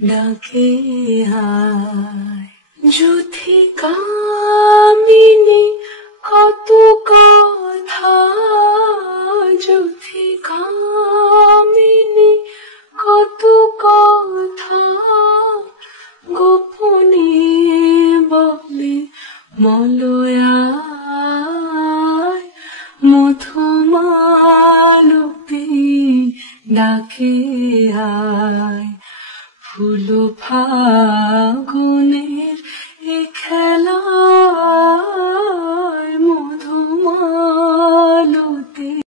ডাকে হায় যুথি কামিনী কত কথা যুথি কামিনী কত কথা গোপনে বলে মলয়ায় মধুমালতী ডাকে হায় ফুল ফাগুনে